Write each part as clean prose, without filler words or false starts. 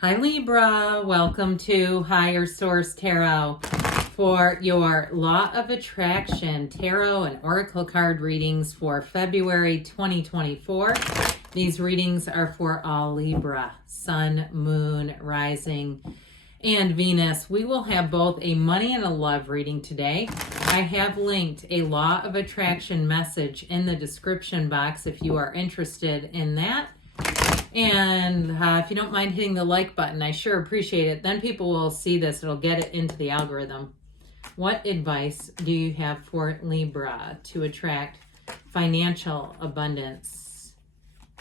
Hi Libra, welcome to Higher Source Tarot for your Law of Attraction Tarot and Oracle card readings for February 2024. These readings are for all Libra, Sun, Moon, Rising, and Venus. We will have both a money and a love reading today. I have linked a Law of Attraction message in the description box if you are interested in that. And if you don't mind hitting the like button, I sure appreciate it. Then people will see this. It'll get it into the algorithm. What advice do you have for Libra to attract financial abundance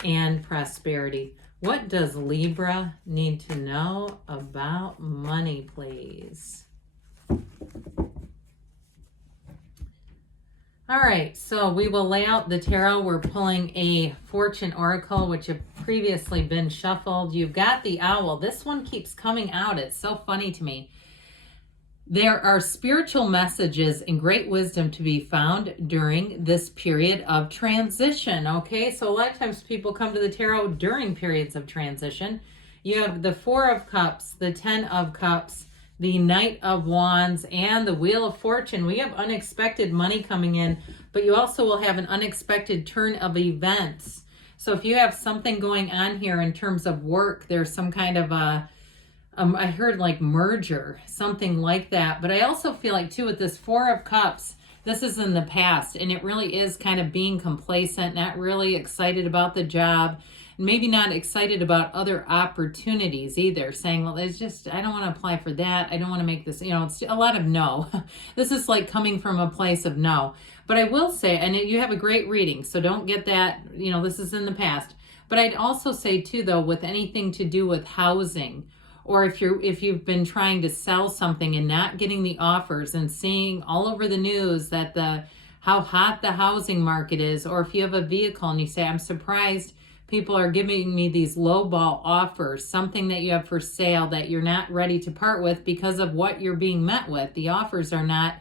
and prosperity? What does Libra need to know about money, please? All right, so we will lay out the tarot. We're pulling a fortune oracle, which have previously been shuffled. You've got the owl. This one keeps coming out. It's so funny to me. There are spiritual messages and great wisdom to be found during this period of transition, okay? So a lot of times people come to the tarot during periods of transition. You have the Four of Cups, the Ten of Cups, the Knight of Wands, and the Wheel of Fortune. We have unexpected money coming in, but you also will have an unexpected turn of events. So if you have something going on here in terms of work, there's some kind of a, I heard like merger, something like that. But I also feel like too with this Four of Cups, this is in the past, and it really is kind of being complacent, not really excited about the job, maybe not excited about other opportunities either, saying, well, it's just, I don't want to apply for that. I don't want to make this, it's a lot of no. This is like coming from a place of no. But I will say, and you have a great reading, so don't get that, this is in the past. But I'd also say too, though, with anything to do with housing, or if you've been trying to sell something and not getting the offers and seeing all over the news that how hot the housing market is, or if you have a vehicle and you say, I'm surprised people are giving me these lowball offers, something that you have for sale that you're not ready to part with because of what you're being met with. The offers are not,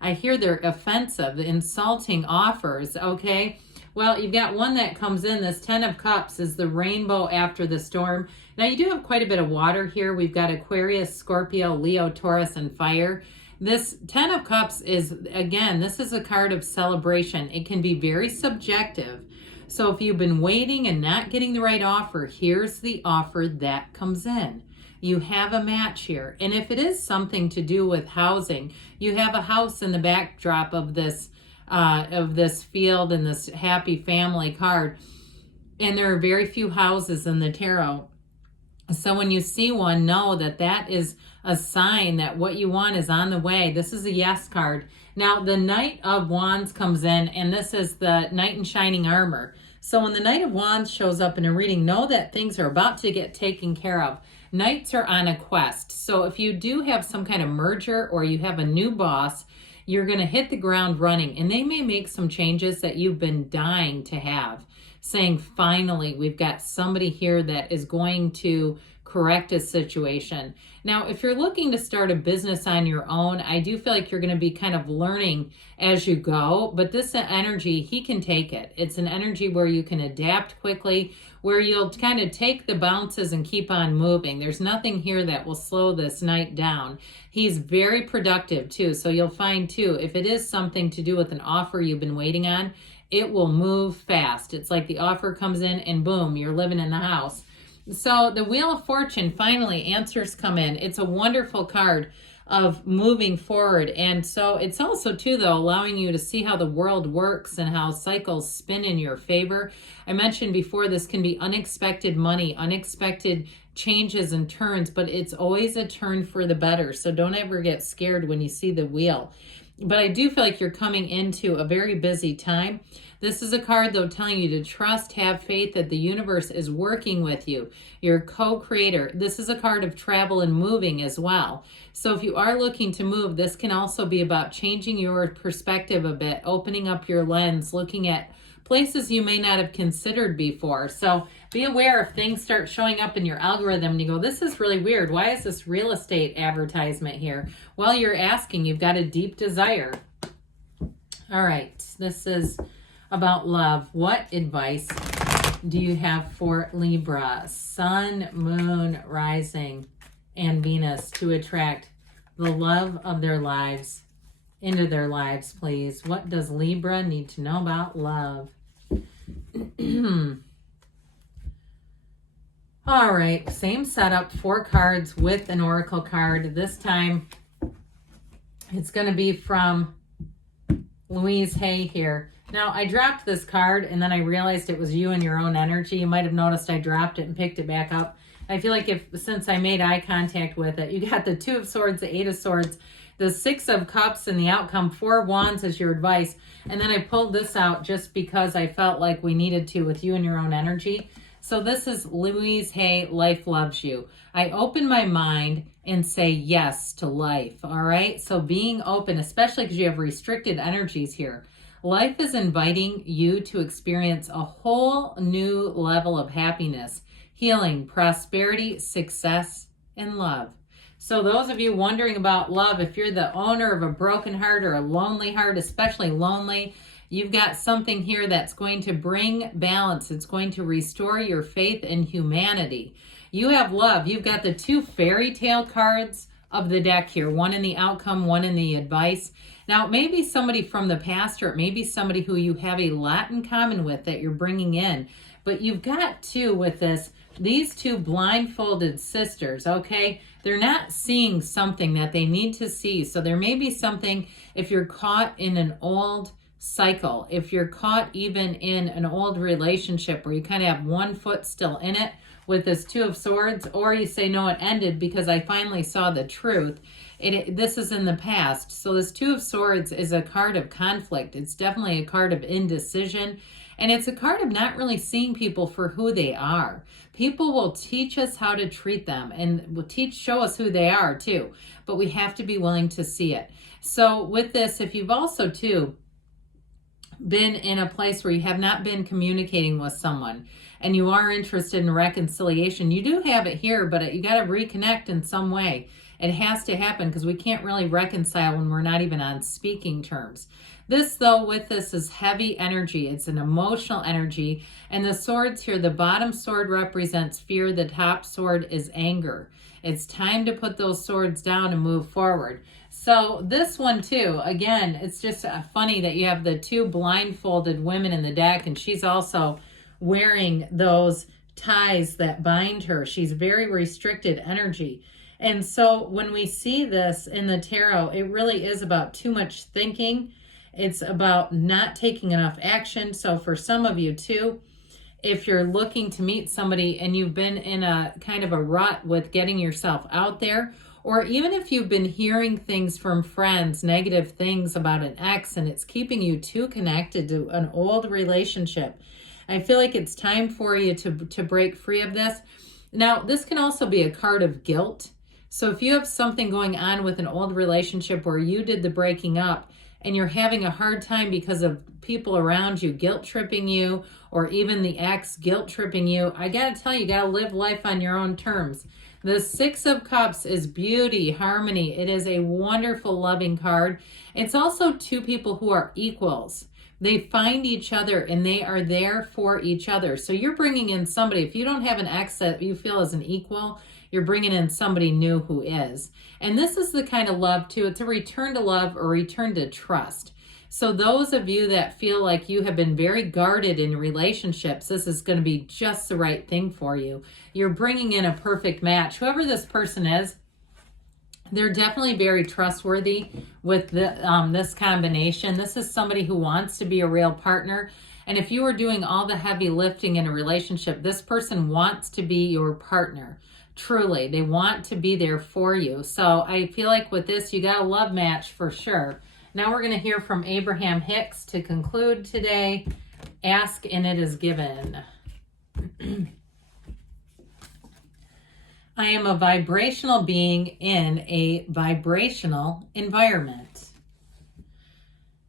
I hear they're offensive, insulting offers, okay? Well, you've got one that comes in, this Ten of Cups is the rainbow after the storm. Now, you do have quite a bit of water here. We've got Aquarius, Scorpio, Leo, Taurus, and fire. This Ten of Cups is, again, this is a card of celebration. It can be very subjective. So if you've been waiting and not getting the right offer, here's the offer that comes in. You have a match here. And if it is something to do with housing, you have a house in the backdrop of this field and this happy family card. And there are very few houses in the tarot. So when you see one, know that that is a sign that what you want is on the way. This is a yes card. Now, the Knight of Wands comes in, and this is the Knight in Shining Armor. So when the Knight of Wands shows up in a reading, know that things are about to get taken care of. Knights are on a quest. So if you do have some kind of merger or you have a new boss, you're going to hit the ground running, and they may make some changes that you've been dying to have, saying, finally, we've got somebody here that is going to correct a situation. Now, if you're looking to start a business on your own, I do feel like you're going to be kind of learning as you go, but this energy, he can take it. It's an energy where you can adapt quickly, where you'll kind of take the bounces and keep on moving. There's nothing here that will slow this Knight down. He's very productive too. So you'll find too, if it is something to do with an offer you've been waiting on, it will move fast. It's like the offer comes in and boom, you're living in the house. So the Wheel of Fortune, finally, answers come in. It's a wonderful card of moving forward. And so it's also, too, though, allowing you to see how the world works and how cycles spin in your favor. I mentioned before, this can be unexpected money, unexpected changes and turns, but it's always a turn for the better. So don't ever get scared when you see the wheel. But I do feel like you're coming into a very busy time. This is a card, though, telling you to trust, have faith that the universe is working with you. You're a co-creator. This is a card of travel and moving as well. So if you are looking to move, this can also be about changing your perspective a bit, opening up your lens, looking at places you may not have considered before. So be aware if things start showing up in your algorithm and you go, this is really weird. Why is this real estate advertisement here? Well, you're asking, you've got a deep desire. All right, this is about love. What advice do you have for Libra? Sun, Moon, Rising, and Venus to attract the love of their lives into their lives, please. What does Libra need to know about love? All right, same setup, 4 cards with an oracle card. This time it's going to be from Louise Hay here. Now, I dropped this card and then I realized it was you and your own energy. You might have noticed I dropped it and picked it back up. I feel like since I made eye contact with it, you got the 2 of Swords, the 8 of Swords, the 6 of Cups, and the outcome, 4 of Wands as your advice. And then I pulled this out just because I felt like we needed to with you and your own energy. So this is Louise Hay, Life Loves You. I open my mind and say yes to life, all right? So being open, especially because you have restricted energies here. Life is inviting you to experience a whole new level of happiness, healing, prosperity, success, and love. So those of you wondering about love, if you're the owner of a broken heart or a lonely heart, especially lonely, you've got something here that's going to bring balance. It's going to restore your faith in humanity. You have love. You've got the 2 fairy tale cards of the deck here, one in the outcome, one in the advice. Now, it may be somebody from the past, or it may be somebody who you have a lot in common with that you're bringing in. But you've got 2 with this, these 2 blindfolded sisters, okay? They're not seeing something that they need to see. So there may be something, if you're caught in an old cycle, if you're caught even in an old relationship where you kind of have one foot still in it with this 2 of Swords, or you say, no, it ended because I finally saw the truth. This is in the past. So this 2 of Swords is a card of conflict. It's definitely a card of indecision. And it's a card of not really seeing people for who they are. People will teach us how to treat them and will show us who they are too. But we have to be willing to see it. So with this, if you've also too been in a place where you have not been communicating with someone and you are interested in reconciliation, you do have it here, but you got to reconnect in some way. It has to happen because we can't really reconcile when we're not even on speaking terms. This, though, with this is heavy energy. It's an emotional energy. And the swords here, the bottom sword represents fear. The top sword is anger. It's time to put those swords down and move forward. So this one, too, again, it's just funny that you have the 2 blindfolded women in the deck, and she's also wearing those ties that bind her. She's very restricted energy. And so when we see this in the tarot, it really is about too much thinking. It's about not taking enough action. So for some of you too, if you're looking to meet somebody and you've been in a kind of a rut with getting yourself out there, or even if you've been hearing things from friends, negative things about an ex, and it's keeping you too connected to an old relationship, I feel like it's time for you to break free of this. Now, this can also be a card of guilt. So if you have something going on with an old relationship where you did the breaking up and you're having a hard time because of people around you guilt tripping you, or even the ex guilt tripping you, I got to tell you, you got to live life on your own terms. The 6 of Cups is beauty, harmony. It is a wonderful, loving card. It's also 2 people who are equals. They find each other and they are there for each other. So you're bringing in somebody, if you don't have an ex that you feel is an equal, you're bringing in somebody new who is. And this is the kind of love too. It's a return to love or return to trust. So those of you that feel like you have been very guarded in relationships, this is going to be just the right thing for you. You're bringing in a perfect match. Whoever this person is, they're definitely very trustworthy with this combination. This is somebody who wants to be a real partner. And if you were doing all the heavy lifting in a relationship, this person wants to be your partner. Truly, they want to be there for you. So I feel like with this, you got a love match for sure. Now we're going to hear from Abraham Hicks to conclude today. Ask and it is given. I am a vibrational being in a vibrational environment.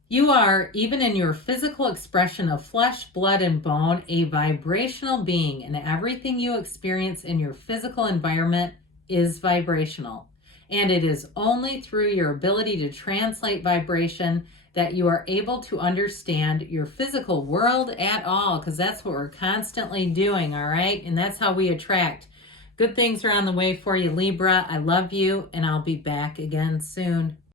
You are, even in your physical expression of flesh, blood, and bone, a vibrational being, and everything you experience in your physical environment is vibrational. And it is only through your ability to translate vibration that you are able to understand your physical world at all, because that's what we're constantly doing, all right? And that's how we attract. Good things are on the way for you, Libra. I love you, and I'll be back again soon.